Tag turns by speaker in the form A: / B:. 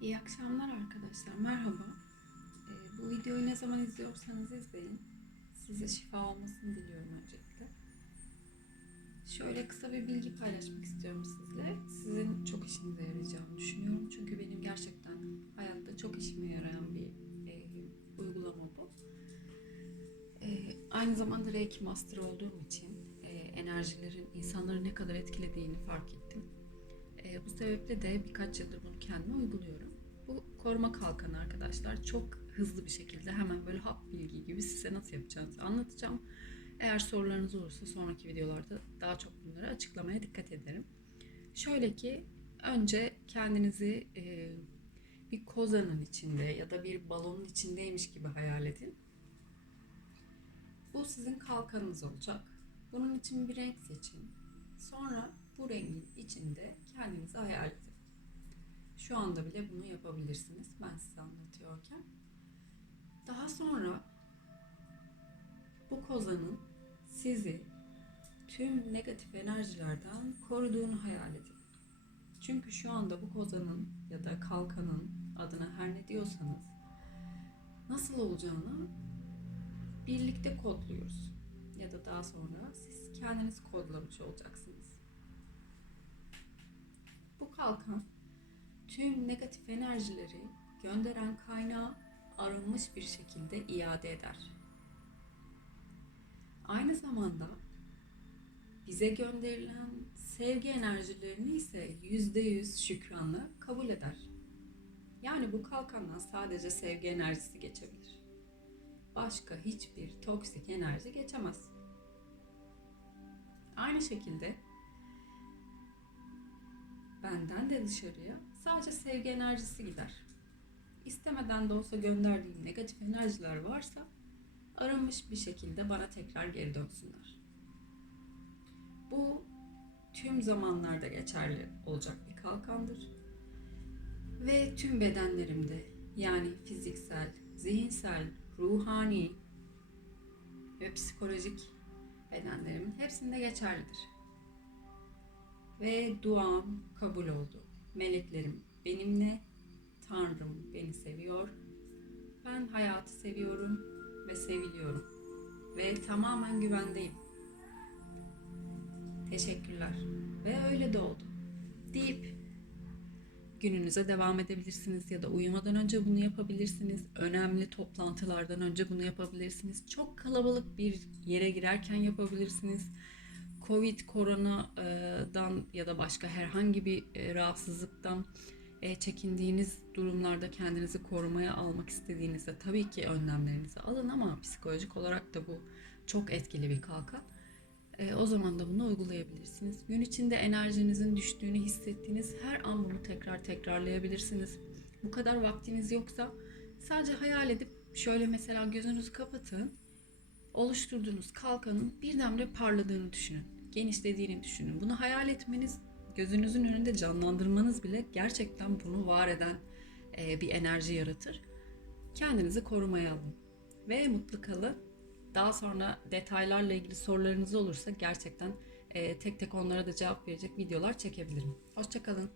A: İyi akşamlar arkadaşlar. Merhaba. Ee, bu videoyu ne zaman izliyorsanız izleyin. Size şifa olmasını diliyorum öncelikle. Şöyle kısa bir bilgi paylaşmak istiyorum sizle. Sizin çok işinize yarayacağını düşünüyorum. Çünkü benim gerçekten hayatta çok işime yarayan bir e, uygulama bu. E, aynı zamanda Reiki Master olduğum için e, enerjilerin insanları ne kadar etkilediğini fark ettim. Bu sebeple de birkaç yıldır bunu kendime uyguluyorum. Bu koruma kalkanı arkadaşlar çok hızlı bir şekilde hemen böyle hap bilgi gibi size nasıl yapacağınızı anlatacağım. Eğer sorularınız olursa sonraki videolarda daha çok bunları açıklamaya dikkat ederim. Şöyle ki önce kendinizi e, bir kozanın içinde ya da bir balonun içindeymiş gibi hayal edin. Bu sizin kalkanınız olacak. Bunun için bir renk seçin. Sonra bu rengin içinde kendinizi hayal edin. Şu anda bile bunu yapabilirsiniz ben size anlatıyorken. Daha sonra bu kozanın sizi tüm negatif enerjilerden koruduğunu hayal edin. Çünkü şu anda bu kozanın ya da kalkanın adına her ne diyorsanız nasıl olacağını birlikte kodluyoruz. Ya da daha sonra siz kendiniz kodlamış olacaksınız. Bu kalkan tüm negatif enerjileri gönderen kaynağa arınmış bir şekilde iade eder. Aynı zamanda bize gönderilen sevgi enerjilerini ise yüzde yüz şükranla kabul eder. Yani bu kalkandan sadece sevgi enerjisi geçebilir. Başka hiçbir toksik enerji geçemez. Aynı şekilde benden de dışarıya sadece sevgi enerjisi gider. İstemeden de olsa gönderdiğim negatif enerjiler varsa arınmış bir şekilde bana tekrar geri dönsünler. Bu tüm zamanlarda geçerli olacak bir kalkandır. Ve tüm bedenlerimde yani fiziksel, zihinsel, ruhani ve psikolojik bedenlerimin hepsinde geçerlidir. Ve duam kabul oldu. Meleklerim benimle, Tanrım beni seviyor. Ben hayatı seviyorum ve seviliyorum. Ve tamamen güvendeyim. Teşekkürler. Ve öyle de oldu. Deyip gününüze devam edebilirsiniz ya da uyumadan önce bunu yapabilirsiniz. Önemli toplantılardan önce bunu yapabilirsiniz. Çok kalabalık bir yere girerken yapabilirsiniz. Covid, koronadan ya da başka herhangi bir e, rahatsızlıktan e, çekindiğiniz durumlarda kendinizi korumaya almak istediğinizde tabii ki önlemlerinizi alın ama psikolojik olarak da bu çok etkili bir kalkan. E, o zaman da bunu uygulayabilirsiniz. Gün içinde enerjinizin düştüğünü hissettiğiniz her an bunu tekrar tekrarlayabilirsiniz. Bu kadar vaktiniz yoksa sadece hayal edip şöyle mesela gözünüzü kapatın. Oluşturduğunuz kalkanın birdenbire parladığını düşünün. Genişlediğini düşünün. Bunu hayal etmeniz, gözünüzün önünde canlandırmanız bile gerçekten bunu var eden e, bir enerji yaratır. Kendinizi korumaya alın ve mutlu kalın. Daha sonra detaylarla ilgili sorularınız olursa gerçekten e, tek tek onlara da cevap verecek videolar çekebilirim. Hoşçakalın.